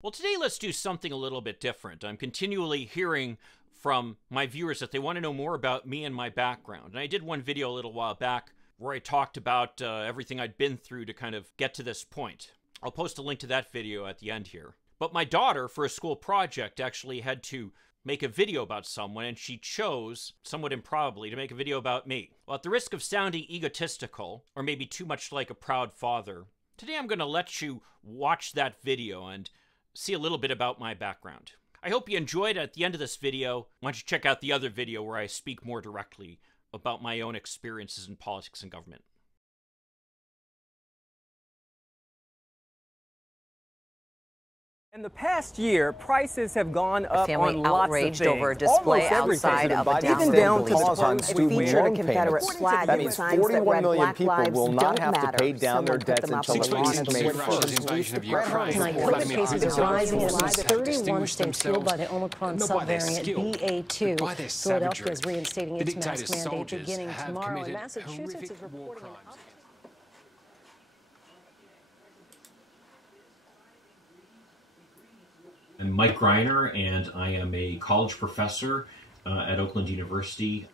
Well, today let's do something a little bit different. I'm continually hearing from my viewers that they want to know more about me and my background. And I did one video a little while back where I talked about everything I'd been through to kind of get to this point. I'll post a link to that video at the end here. But my daughter, for a school project, actually had to make a video about someone, and she chose, somewhat improbably, to make a video about me. Well, at the risk of sounding egotistical, or maybe too much like a proud father, today I'm going to let you watch that video and see a little bit about my background. I hope you enjoyed it. At the end of this video, why don't you check out the other video where I speak more directly about my own experiences in politics and government. In the past year, prices have gone up on lots of outraged things. over a display outside of a even down to pause on student loan Confederate payments. flag That means 41 million people will not have to pay down their debts until at least May 1st. Tonight, COVID cases are rising in at least 31 states, fueled by the Omicron subvariant BA2. Philadelphia is reinstating its mask mandate beginning tomorrow, and Massachusetts is reporting an uptick. I'm Mike Greiner, and I am a college professor at Oakland University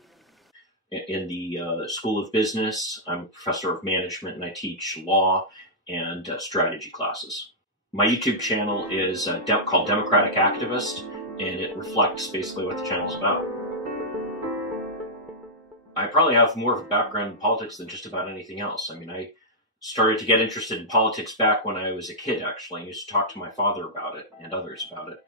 in the School of Business. I'm a professor of management, and I teach law and strategy classes. My YouTube channel is called Democratic Activist, and it reflects basically what the channel is about. I probably have more of a background in politics than just about anything else. I mean, I started to get interested in politics back when I was a kid, actually. I used to talk to my father about it and others about it.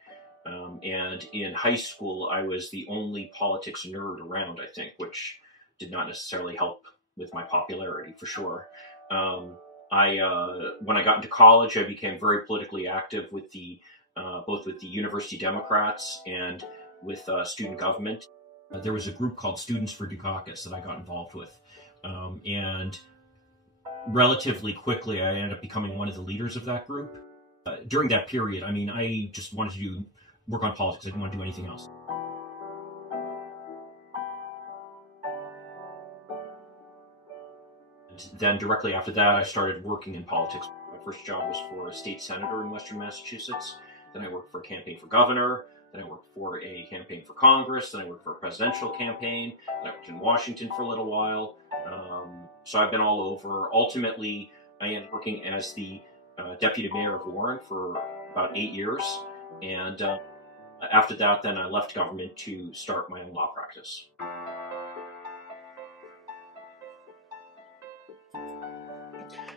And in high school, I was the only politics nerd around, I think, which did not necessarily help with my popularity, for sure. When I got into college, I became very politically active with the both with the University Democrats and with student government. There was a group called Students for Dukakis that I got involved with. And relatively quickly, I ended up becoming one of the leaders of that group. During that period, I mean, I just wanted to work on politics. I didn't want to do anything else. And then directly after that, I started working in politics. My first job was for a state senator in Western Massachusetts. Then I worked for a campaign for governor. Then I worked for a campaign for Congress. Then I worked for a presidential campaign. Then I worked in Washington for a little while. So I've been all over. Ultimately, I ended up working as the deputy mayor of Warren for about 8 years. And after that, then I left government to start my own law practice.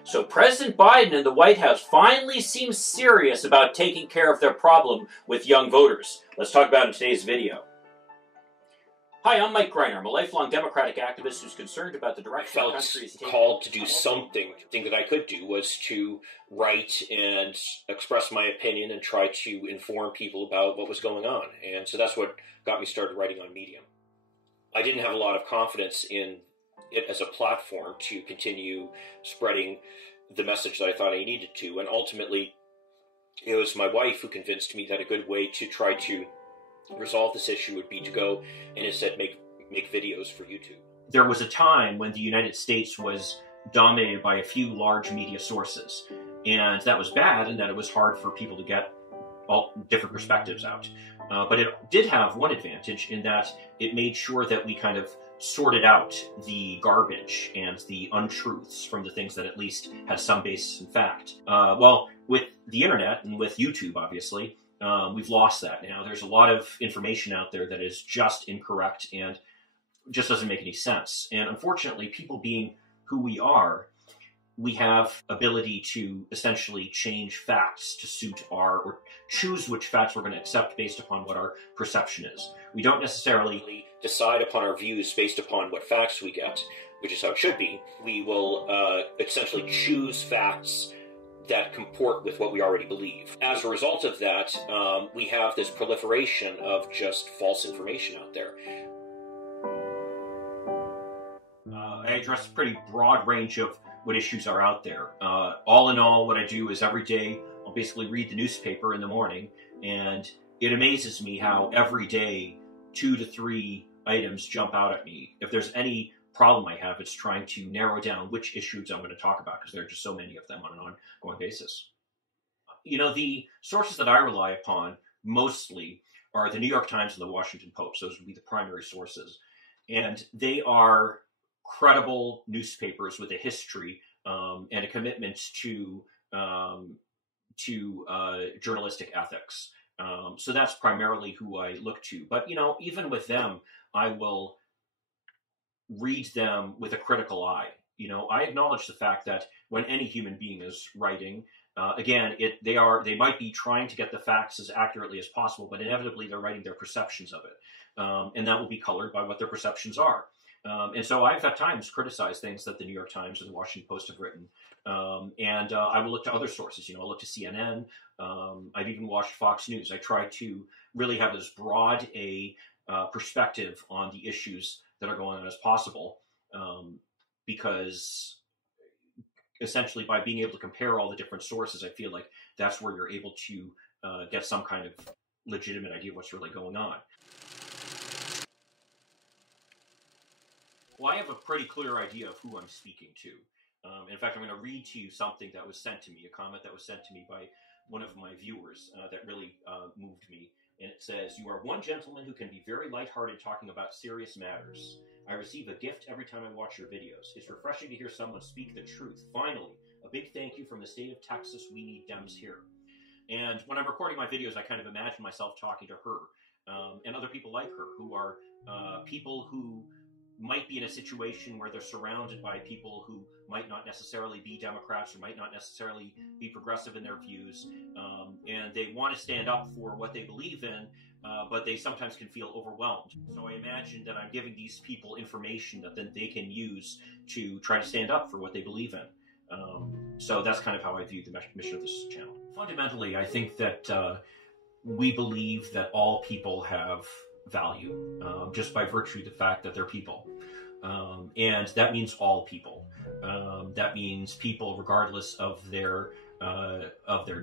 So President Biden and the White House finally seem serious about taking care of their problem with young voters. Let's talk about it in today's video. Hi, I'm Mike Greiner. I'm a lifelong Democratic activist who's concerned about the direction the country is taking. I felt called to do something. The thing that I could do was to write and express my opinion and try to inform people about what was going on. And so that's what got me started writing on Medium. I didn't have a lot of confidence in it as a platform to continue spreading the message that I thought I needed to. And ultimately, it was my wife who convinced me that a good way to try to resolve this issue would be to go and instead make videos for YouTube. There was a time when the United States was dominated by a few large media sources, and that was bad, and that it was hard for people to get all different perspectives out. But it did have one advantage in that it made sure that we kind of sorted out the garbage and the untruths from the things that at least had some basis in fact. Well, with the internet and with YouTube, obviously, we've lost that now. There's a lot of information out there that is just incorrect and just doesn't make any sense. And unfortunately, people being who we are, we have ability to essentially change facts to suit or choose which facts we're going to accept based upon what our perception is. We don't necessarily decide upon our views based upon what facts we get, which is how it should be. We will essentially choose facts that comport with what we already believe. As a result of that, we have this proliferation of just false information out there. I address a pretty broad range of what issues are out there. All in all, what I do is every day I'll basically read the newspaper in the morning, and it amazes me how every day 2 to 3 items jump out at me. If there's any problem I have, it's trying to narrow down which issues I'm going to talk about, because there are just so many of them on an ongoing basis. you know, the sources that I rely upon mostly are the New York Times and the Washington Post. Those would be the primary sources. And they are credible newspapers with a history and a commitment to journalistic ethics. So that's primarily who I look to. But, you know, even with them, I will read them with a critical eye. You know, I acknowledge the fact that when any human being is writing, again, they might be trying to get the facts as accurately as possible, but inevitably they're writing their perceptions of it. And that will be colored by what their perceptions are. And so I've at times criticized things that the New York Times and the Washington Post have written. And I will look to other sources. You know, I'll look to CNN. I've even watched Fox News. I try to really have as broad a perspective on the issues that are going on as possible, because essentially by being able to compare all the different sources, I feel like that's where you're able to get some kind of legitimate idea of what's really going on. Well, I have a pretty clear idea of who I'm speaking to. In fact, I'm going to read to you something that was sent to me, a comment that was sent to me by one of my viewers that really moved me. And it says, "You are one gentleman who can be very lighthearted talking about serious matters. I receive a gift every time I watch your videos. It's refreshing to hear someone speak the truth. Finally, a big thank you from the state of Texas. We need Dems here." And when I'm recording my videos, I kind of imagine myself talking to her and other people like her who are people who might be in a situation where they're surrounded by people who might not necessarily be Democrats or might not necessarily be progressive in their views, and they want to stand up for what they believe in, but they sometimes can feel overwhelmed. So I imagine that I'm giving these people information that then they can use to try to stand up for what they believe in. So that's kind of how I view the mission of this channel. Fundamentally, I think that we believe that all people have value, just by virtue of the fact that they're people. And that means all people. That means people regardless of their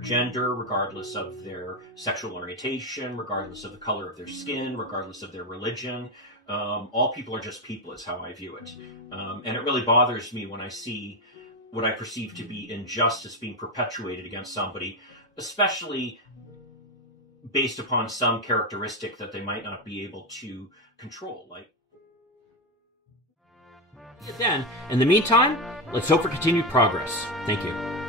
gender, regardless of their sexual orientation, regardless of the color of their skin, regardless of their religion. All people are just people is how I view it. And it really bothers me when I see what I perceive to be injustice being perpetuated against somebody, especially based upon some characteristic that they might not be able to control. Like, then, in the meantime, let's hope for continued progress. Thank you.